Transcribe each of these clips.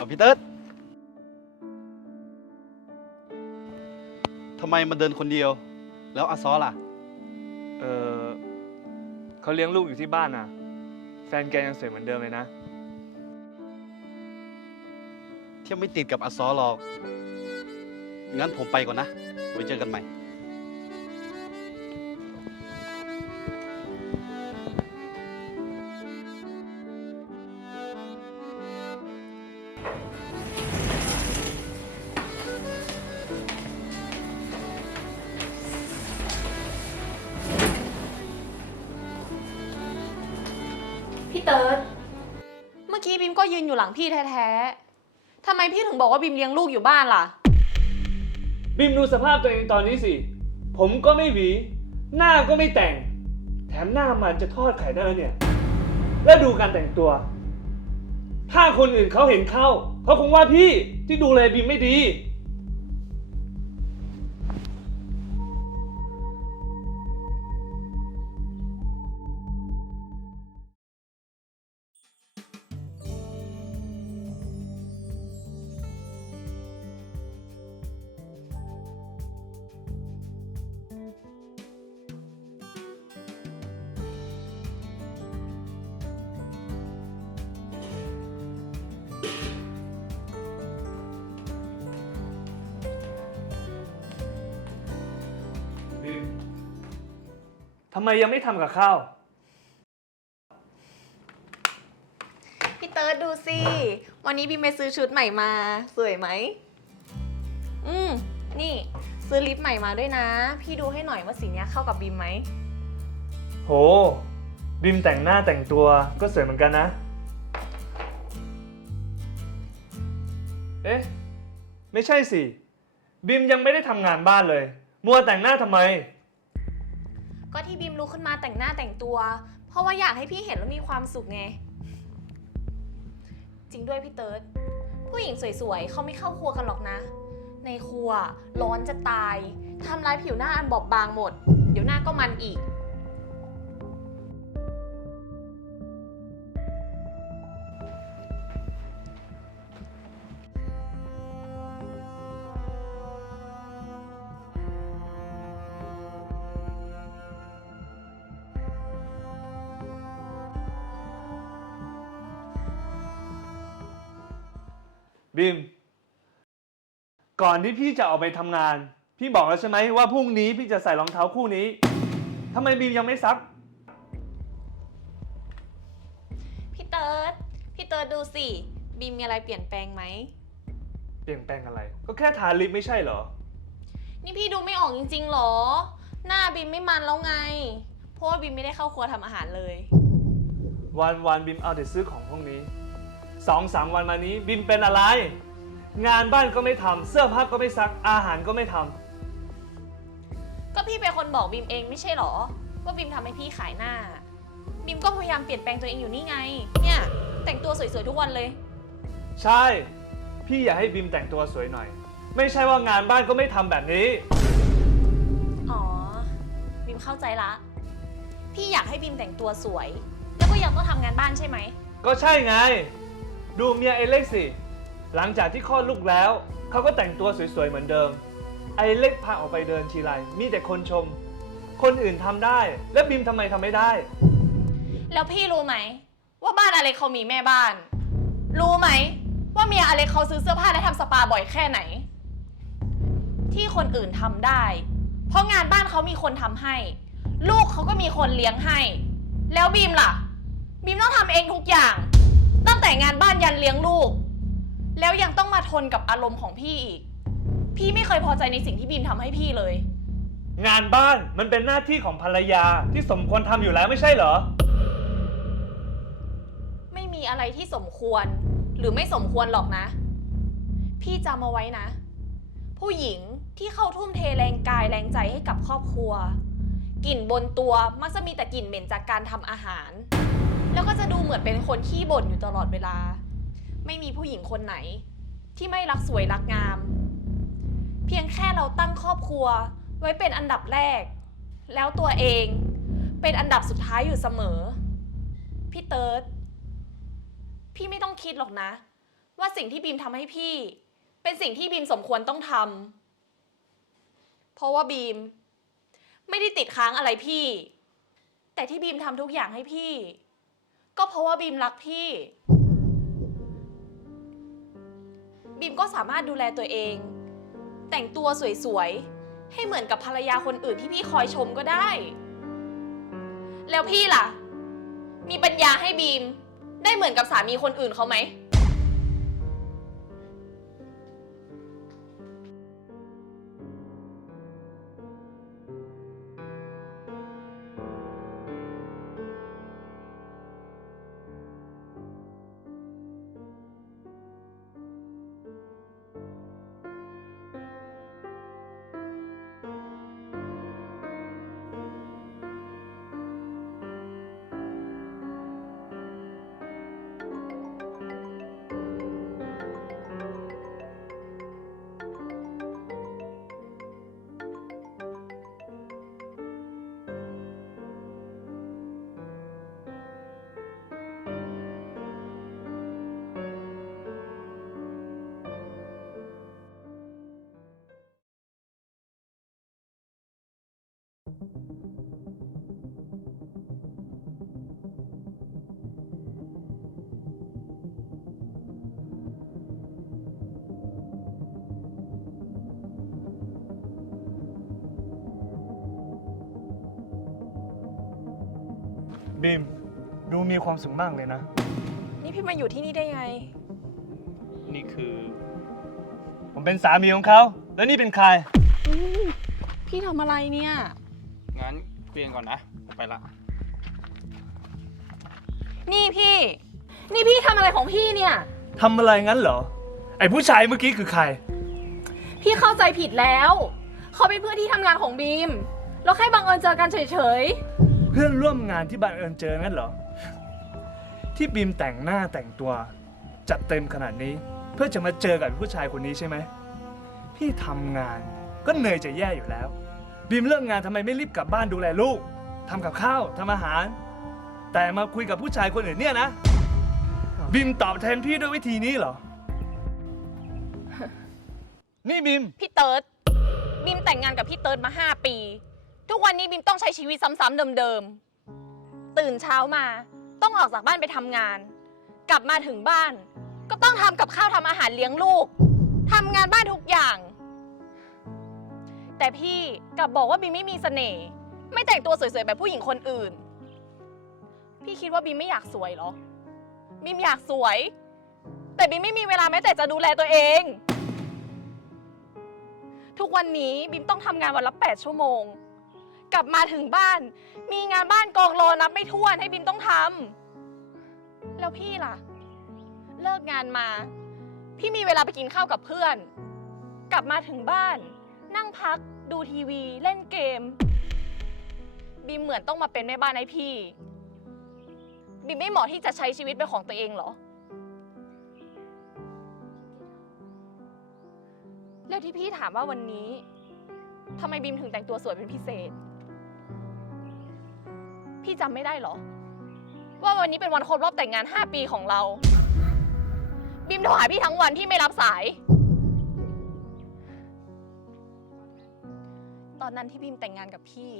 เอาพี่เติร์ดทำไมมาเดินคนเดียว แล้วอาซอล่ะ เออเขาเลี้ยงลูกอยู่ที่บ้านน่ะ แฟนแกยังสวยเหมือนเดิมเลยนะ เที่ยวไม่ติดกับอาซอหรอก งั้นผมไปก่อนนะ ไว้เจอกันใหม่ พี่เติร์ดเมื่อกี้บิมก็ยืนอยู่หลังพี่แท้ๆทำไมพี่ถึงบอกว่าบิมเลี้ยงลูกอยู่บ้านล่ะ บิมดูสภาพตัวเองตอนนี้สิ ผมก็ไม่หวี หน้าก็ไม่แต่ง แถมหน้ามันจะทอดไข่ได้แล้วเนี่ย แล้วดูการแต่งตัว ถ้าคนอื่นเขาเห็นเข้า เขาคงว่าพี่ที่ดูแลบิมไม่ดีำไมยังไม่ทำกับข้าว พี่เติร์ดดูสิ วันนี้บิมไปซื้อชุดใหม่มา สวยไหม อืม นี่ ซื้อลิปใหม่มาด้วยนะ พี่ดูให้หน่อยว่าสีเนี้ยเข้ากับบิมไหม โห บิมแต่งหน้าแต่งตัวก็สวยเหมือนกันนะ เอ๊ะ ไม่ใช่สิ บิมยังไม่ได้ทำงานบ้านเลย มัวแต่งหน้าทำไม ก็ที่บีมลุกขึ้นมาแต่งหน้าแต่งตัว เพราะว่าอยากให้พี่เห็นแล้วมีความสุขไง จริงด้วยพี่เติร์ดผู้หญิงสวยๆเขาไม่เข้าครัวกันหรอกนะ ในครัวร้อนจะตายทำร้ายผิวหน้าอันบอบบางหมด เดี๋ยวหน้าก็มันอีก บิมก่อนที่พี่จะออกไปทำงาน พี่บอกแล้วใช่ไหมว่าพรุ่งนี้พี่จะใส่รองเท้าคู่นี้ทำไมบิมยังไม่ซัก พี่เติร์ดพี่เติร์ดดูสิ บีมมีอะไรเปลี่ยนแปลงไหม เปลี่ยนแปลงอะไร ก็แค่ทาลิปไม่ใช่เหรอ นี่พี่ดูไม่ออกจริงๆหรอ หน้าบีมไม่มันแล้วไง เพราะว่าบีมไม่ได้เข้าครัวทำอาหารเลย วันวันบิมเอาแต่ซื้อของพวกนี้ สองสามวันมานี้บิมเป็นอะไร งานบ้านก็ไม่ทำเสื้อผ้าก็ไม่ซักอาหารก็ไม่ทำก็พี่เป็นคนบอกบีมเองไม่ใช่หรอ ว่าบีมทำให้พี่ขายหน้าบีมก็พยายามเปลี่ยนแปลงตัวเองอยู่นี่ไง เนี่ย แต่งตัวสวยๆทุกวันเลย ใช่ พี่อยากให้บิมแต่งตัวสวยหน่อย ไม่ใช่ว่างานบ้านก็ไม่ทำแบบนี้ อ๋อบีมเข้าใจละ พี่อยากให้บีมแต่งตัวสวย แล้วก็ยังต้องทำงานบ้านใช่ไหม ก็ใช่ไง ดูเมียไอเล็กสิ หลังจากที่คลอดลูกแล้ว เขาก็แต่งตัวสวยๆเหมือนเดิม ไอเล็กพาออกไปเดินทีไรมีแต่คนชม คนอื่นทำได้ แล้วบิมทำไมทำไม่ได้ แล้วพี่รู้ไหม ว่าบ้านอเล็กเขามีแม่บ้าน รู้ไหม ว่าเมียอเล็กเขาซื้อเสื้อผ้าและทำสปาบ่อยแค่ไหน ที่คนอื่นทำได้ เพราะงานบ้านเขามีคนทำให้ ลูกเขาก็มีคนเลี้ยงให้ แล้วบีมล่ะ บีมต้องทำเองทุกอย่าง แต่งานบ้านยันเลี้ยงลูก แล้วยังต้องมาทนกับอารมณ์ของพี่อีก พี่ไม่เคยพอใจในสิ่งที่บีมทำให้พี่เลย งานบ้านมันเป็นหน้าที่ของภรรยาที่สมควรทำอยู่แล้วไม่ใช่เหรอ ไม่มีอะไรที่สมควรหรือไม่สมควรหรอกนะ พี่จำเอาไว้นะ ผู้หญิงที่เข้าทุ่มเทแรงกายแรงใจให้กับครอบครัว กลิ่นบนตัวมักจะมีแต่กลิ่นเหม็นจากการทำอาหาร แล้วก็จะดูเหมือนเป็นคนขี้บ่นอยู่ตลอดเวลา ไม่มีผู้หญิงคนไหน ที่ไม่รักสวยรักงาม เพียงแค่เราตั้งครอบครัว ไว้เป็นอันดับแรก แล้วตัวเองเป็นอันดับสุดท้ายอยู่เสมอ พี่เติร์ดพี่ไม่ต้องคิดหรอกนะ ว่าสิ่งที่บีมทำให้พี่ เป็นสิ่งที่บีมสมควรต้องทำเพราะว่าบีม ไม่ได้ติดค้างอะไรพี่ แต่ที่บีมทำทุกอย่างให้พี่ ก็เพราะว่าบีมรักพี่ บีมก็สามารถดูแลตัวเอง แต่งตัวสวยๆ ให้เหมือนกับภรรยาคนอื่นที่พี่คอยชมก็ได้ แล้วพี่ล่ะ มีปัญญาให้บีม ได้เหมือนกับสามีคนอื่นเขาไหม บีมดูมีความสุขมากเลยนะ นี่พี่มาอยู่ที่นี่ได้ไง นี่คือ ผมเป็นสามีของเขา แล้วนี่เป็นใคร พี่ทำอะไรเนี่ย งั้นคุยกันก่อนนะผมไปละ นี่พี่ นี่พี่ทำอะไรของพี่เนี่ย ทำอะไรงั้นเหรอ ไอ้ผู้ชายเมื่อกี้คือใคร พี่เข้าใจผิดแล้ว เขาเป็นเพื่อนที่ทำงานของบีมแล้วแค่บังเอิญเจอกันเฉย เพื่อนร่วมงานที่บังเอิญเจองั้นเหรอ ที่บีมแต่งหน้าแต่งตัวจัดเต็มขนาดนี้ เพื่อจะมาเจอกับผู้ชายคนนี้ใช่ไหม พี่ทำงานก็เหนื่อยจะแย่อยู่แล้ว บีมเลิกงานทำไมไม่รีบกลับบ้านดูแลลูกทำกับข้าวทำอาหาร แต่มาคุยกับผู้ชายคนอื่นเนี่ยนะ บีมตอบแทนพี่ด้วยวิธีนี้เหรอ นี่บีมๆพี่เติร์ดบีมแต่งงานกับพี่เติร์ดมา 5 ปี ทุกวันนี้บีมต้องใช้ชีวิตซ้ำๆเดิมๆ ตื่นเช้ามาต้องออกจากบ้านไปทำงาน กลับมาถึงบ้าน ก็ต้องทำกับข้าวทำอาหารเลี้ยงลูกทำงานบ้านทุกอย่าง แต่พี่กลับบอกว่าบีมไม่มีเสน่ห์ไม่แต่งตัวสวยๆแบบผู้หญิงคนอื่น พี่คิดว่าบีมไม่อยากสวยเหรอบีมอยากสวย แต่บีมไม่มีเวลาแม้แต่จะดูแลตัวเอง ทุกวันนี้บีมต้องทำงานวันละ 8 ชั่วโมง กลับมาถึงบ้าน มีงานบ้านกองรอนับไม่ถ้วนให้บีมต้องทำแล้วพี่ล่ะ เลิกงานมา พี่มีเวลาไปกินข้าวกับเพื่อน กลับมาถึงบ้าน นั่งพัก ดูทีวี เล่นเกมบีมเหมือนต้องมาเป็นแม่บ้านให้พี่บีมไม่เหมาะที่จะใช้ชีวิตเป็นของตัวเองเหรอ แล้วที่พี่ถามว่าวันนี้ทำไมบีมถึงแต่งตัวสวยเป็นพิเศษ พี่จำไม่ได้เหรอ ว่าวันนี้เป็นวันครบรอบแต่งงาน 5 ปีของเราบีมโทรหาพี่ทั้งวันที่ไม่รับสาย ตอนนั้นที่บีมแต่งงานกับพี่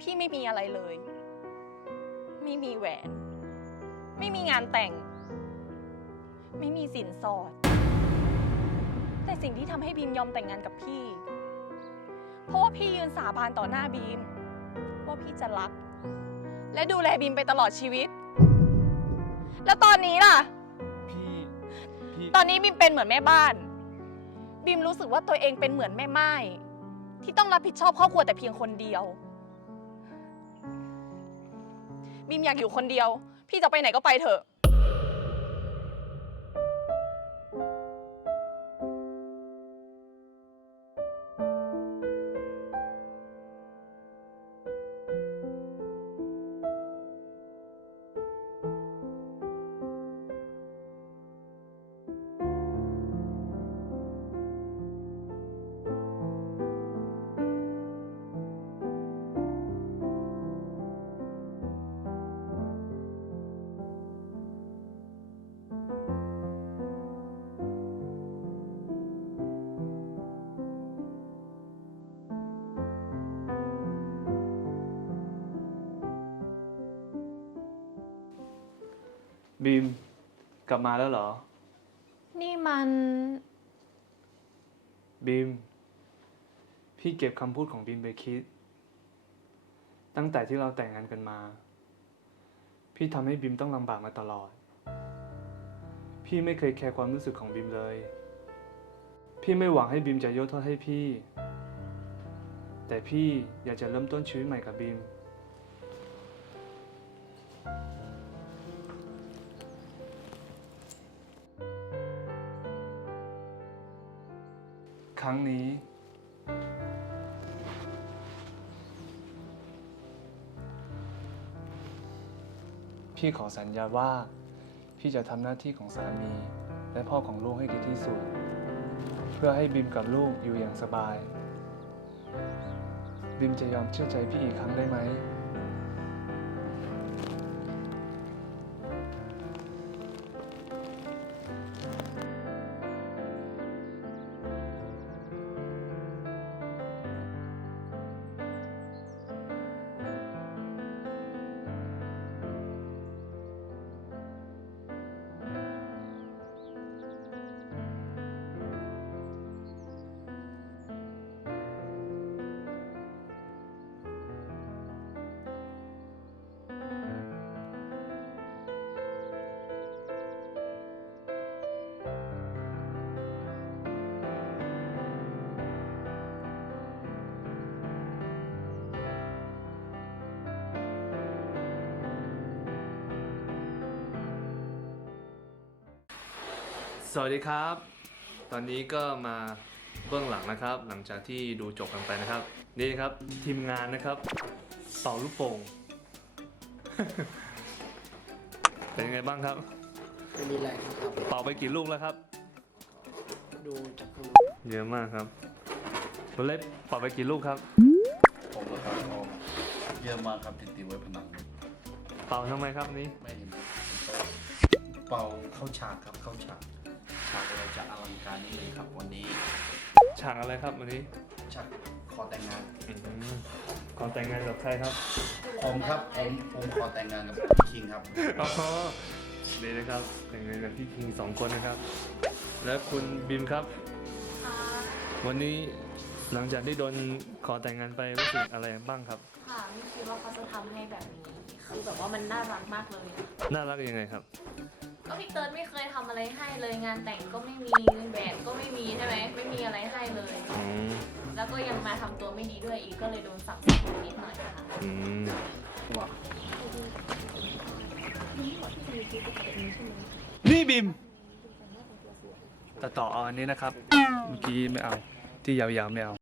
พี่ไม่มีอะไรเลย ไม่มีแหวน ไม่มีงานแต่ง ไม่มีสินสอด แต่สิ่งที่ทำให้บีมยอมแต่งงานกับพี่ เพราะว่าพี่ยืนสาบานต่อหน้าบีม ว่าพี่จะรัก และดูแลบีมไปตลอดชีวิต แล้วตอนนี้ล่ะ พี่พี่ตอนนี้บีมเป็นเหมือนแม่บ้าน บีมรู้สึกว่าตัวเองเป็นเหมือนแม่ไม้ที่ต้องรับผิดชอบครอบครัวแต่เพียงคนเดียว บีมอยากอยู่คนเดียว พี่จะไปไหนก็ไปเถอะ บีมกลับมาแล้วเหรอ นี่มัน บีม พี่เก็บคำพูดของบีมไปคิด ตั้งแต่ที่เราแต่งงานกันมา พี่ทำให้บีมต้องลำบากมาตลอด พี่ไม่เคยแคร์ความรู้สึกของบีมเลย พี่ไม่หวังให้บีมจะยกโทษให้พี่ แต่พี่อยากจะเริ่มต้นชีวิตใหม่กับบีม ครั้งนี้ พี่ขอสัญญาว่า พี่จะทำหน้าที่ของสามี และพ่อของลูกให้ดีที่สุด เพื่อให้บิมกับลูกอยู่อย่างสบาย บิมจะยอมเชื่อใจพี่อีกครั้งได้ไหม สวัสดีครับ ตอนนี้ก็มาเบื้องหลังนะครับ หลังจากที่ดูจบกันไปนะครับ นี่นะครับทีมงานนะครับเป่าลูกโป่ง เป็นยังไงบ้างครับ ไม่มีแรงครับ เป่าไปกี่ลูกแล้วครับ ดูจากข้างนอกเยอะมากครับคุณเล็กเป่าไปกี่ลูกครับ ผมเหรอครับก็เยอะมากครับติดติดไว้ผนังเป่าทำไมครับอันนี้ ไม่เห็นเป่าเข้าฉากครับเข้าฉากฉากเรา จะอลังการนี้เลยครับวันนี้ฉากอะไรครับวันนี้ฉากขอแต่งงานอืมขอแต่งงานกับใครครับผมครับผมผมขอแต่งงานกับพี่คิงครับอ๋อดีนะครับแต่งงานกับพี่คิงสองคนนะครับ และคุณบิมครับ วันนี้หลังจากที่โดนขอแต่งงานไปรู้สึกอะไรบ้างครับค่ะไม่คิดว่าเขาจะทำให้แบบนี้คือแบบว่ามันน่ารักมากเลย น่ารักยังไงครับ ก็พี่เติร์ดไม่เคยทำอะไรให้เลยงานแต่งก็ไม่มีแหวนก็ไม่มีใช่ไหมไม่มีอะไรให้เลย อืมแล้วก็ยังมาทำตัวไม่ดีด้วยอีกก็เลยโดนสับสนนิดหน่อยค่ะอืมนี่บิมตัดต่อเอาอันนี้นะครับ เมื่อกี้ไม่เอา ที่ยาวๆไม่เอา